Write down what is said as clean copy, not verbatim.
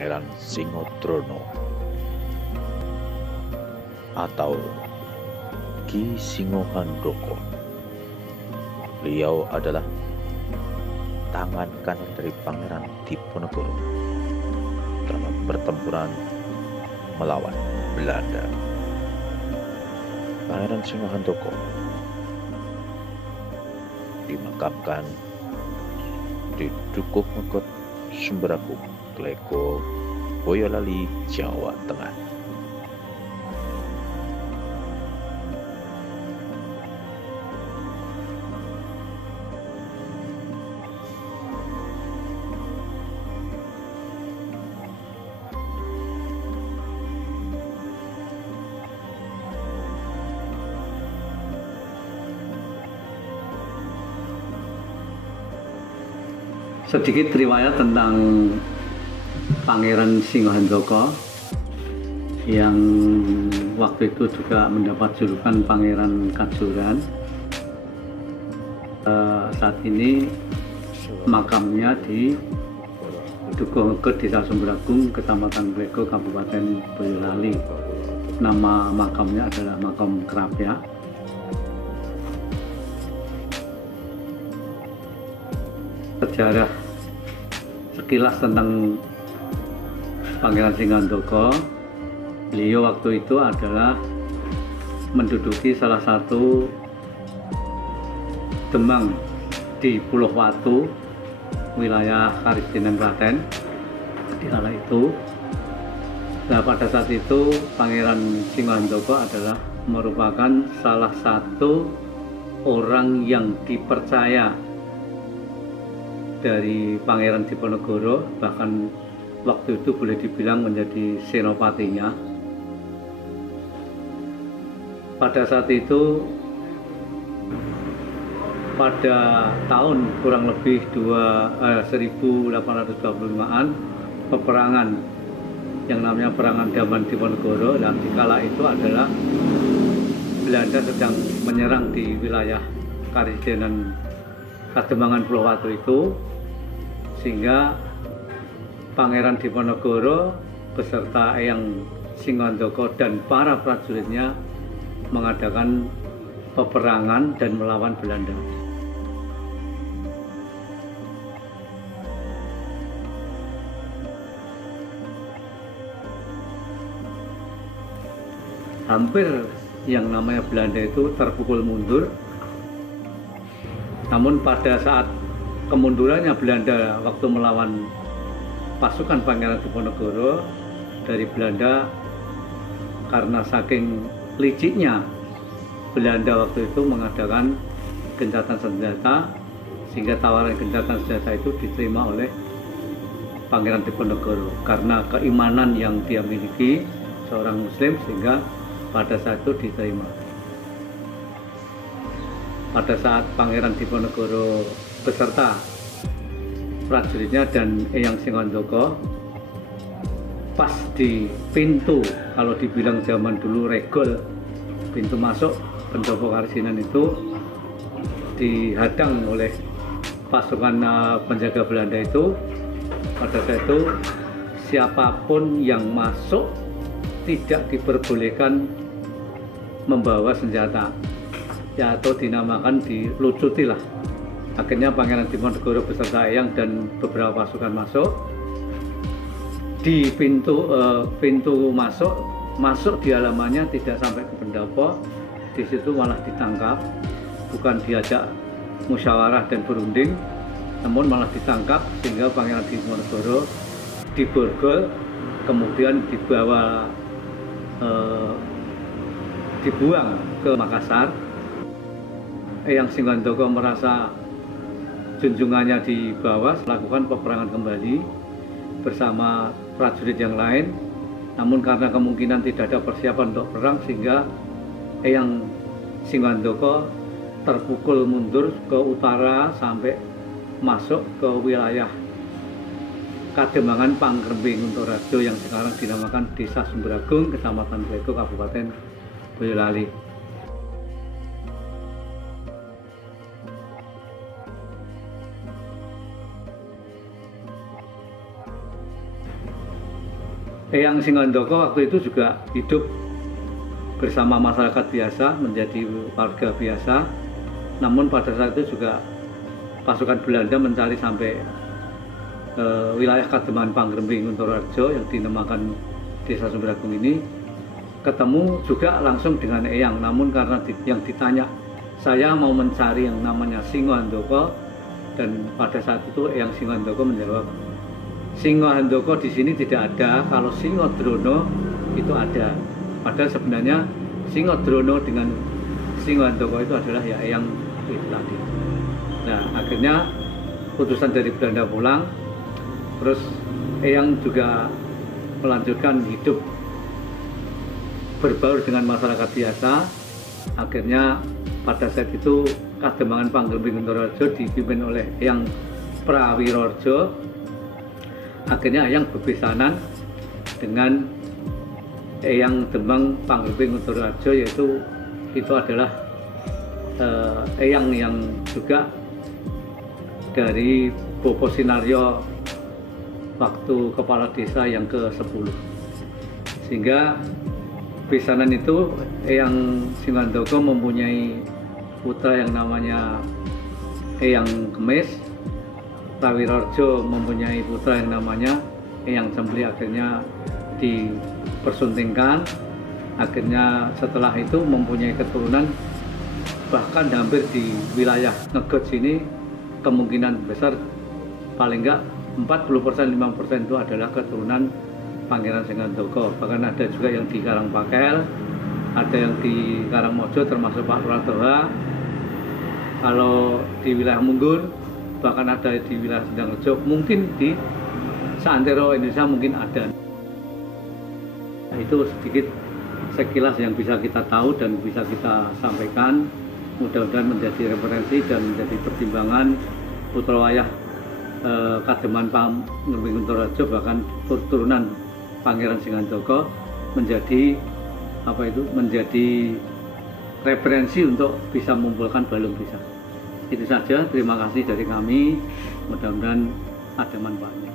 Pangeran Singodrono atau Ki Singohandoko. Beliau adalah tangan kanan dari Pangeran Diponegoro dalam pertempuran melawan Belanda. Pangeran Singohandoko dimakamkan di Dukuh Megot, Sumberagung, Kleko, Boyolali, Jawa Tengah. Sedikit riwayat tentang Pangeran Singohandoko yang waktu itu juga mendapat julukan Pangeran Kajuran. Saat ini makamnya di Dukuh Megot, Desa Sumberagung, Kecamatan Kleko, Kabupaten Boyolali. Nama makamnya adalah Makam Krapya. Sejarah sekilas tentang Pangeran Singohandoko, beliau waktu itu adalah menduduki salah satu demang di Pulau Watu, wilayah Karistenen Klaten di kala itu. Nah, pada saat itu Pangeran Singohandoko adalah merupakan salah satu orang yang dipercaya dari Pangeran Diponegoro, bahkan waktu itu boleh dibilang menjadi senopatinya. Pada saat itu, pada tahun kurang lebih 1825-an, peperangan yang namanya Perangan Daman Diponegoro, dan dikala itu adalah Belanda sedang menyerang di wilayah Karistenen Kademangan Pulau Watu itu, sehingga Pangeran Diponegoro beserta Eyang Singohandoko dan para prajuritnya mengadakan peperangan dan melawan Belanda. Hampir yang namanya Belanda itu terpukul mundur. Namun pada saat kemundurannya Belanda waktu melawan pasukan Pangeran Diponegoro dari Belanda, karena saking liciknya Belanda waktu itu mengadakan gencatan senjata, sehingga tawaran gencatan senjata itu diterima oleh Pangeran Diponegoro karena keimanan yang dia miliki seorang Muslim, sehingga pada saat itu diterima. Pada saat Pangeran Diponegoro beserta prajuritnya dan Eyang Singohandoko pas di pintu, kalau dibilang zaman dulu regol, pintu masuk pendopo Karistenen itu dihadang oleh pasukan penjaga Belanda itu. Pada saat itu siapapun yang masuk tidak diperbolehkan membawa senjata, ya, atau dinamakan dilucuti lah. Akhirnya Pangeran Diponegoro beserta Eyang dan beberapa pasukan masuk di pintu masuk di halamannya, tidak sampai ke pendopo. Di situ malah ditangkap, bukan diajak musyawarah dan berunding, namun malah ditangkap, sehingga Pangeran Diponegoro diborgol, kemudian dibuang ke Makassar. Eyang Singohandoko merasa junjungannya di bawah, melakukan peperangan kembali bersama prajurit yang lain. Namun karena kemungkinan tidak ada persiapan untuk perang, sehingga Eyang Singohandoko terpukul mundur ke utara sampai masuk ke wilayah Kademangan Pangkremping Untorajo yang sekarang dinamakan Desa Sumberagung, Kecamatan Kleko, Kabupaten Boyolali. Eyang Singandaka waktu itu juga hidup bersama masyarakat biasa, menjadi warga biasa. Namun pada saat itu juga pasukan Belanda mencari sampai wilayah Kademangan Panggrembing Kuntoroarjo yang dinamakan Desa Sumberagung ini, ketemu juga langsung dengan Eyang. Namun karena yang ditanya, saya mau mencari yang namanya Singohandaka, dan pada saat itu Eyang Singohandaka menjawab, Singohandaka di sini tidak ada, kalau Singodrono itu ada. Padahal sebenarnya Singodrono dengan Singohandaka itu adalah ya Eyang itu tadi. Nah, akhirnya putusan dari Belanda pulang, terus Eyang juga melanjutkan hidup berbaur dengan masyarakat biasa. Akhirnya pada saat itu Kademangan Panggrembing Kuntoroarjo dipimpin oleh Eyang Prawirorjo. Akhirnya Eyang bebesanan dengan Eyang Demang Panggrembing Kuntoroarjo, yaitu itu adalah Eyang yang juga dari Bopo Sinaryo waktu kepala desa yang ke-10. Sehingga besanan itu Eyang Singandaka mempunyai putra yang namanya Eyang Kemis, Prawirorjo mempunyai putra yang namanya Eyang Cembli. Akhirnya dipersuntingkan. Akhirnya setelah itu mempunyai keturunan, bahkan hampir di wilayah Ngegot sini kemungkinan besar paling enggak 40%, 5% itu adalah keturunan Pangeran Singandaka. Bahkan ada juga yang di Karangpakel, ada yang di Karangmojo termasuk Pak Lurah Toha. Kalau di wilayah Munggur, bahkan ada di wilayah Sendangrejo, mungkin di seantero Indonesia mungkin ada. Itu sedikit sekilas yang bisa kita tahu dan bisa kita sampaikan. Mudah-mudahan menjadi referensi dan menjadi pertimbangan putra wayah Kademangan Panggrembing Kuntoroarjo, bahkan turunan Pangeran Singandaka menjadi menjadi referensi untuk bisa mengumpulkan balung bisa. Itu saja, terima kasih dari kami, mudah-mudahan ada manfaatnya.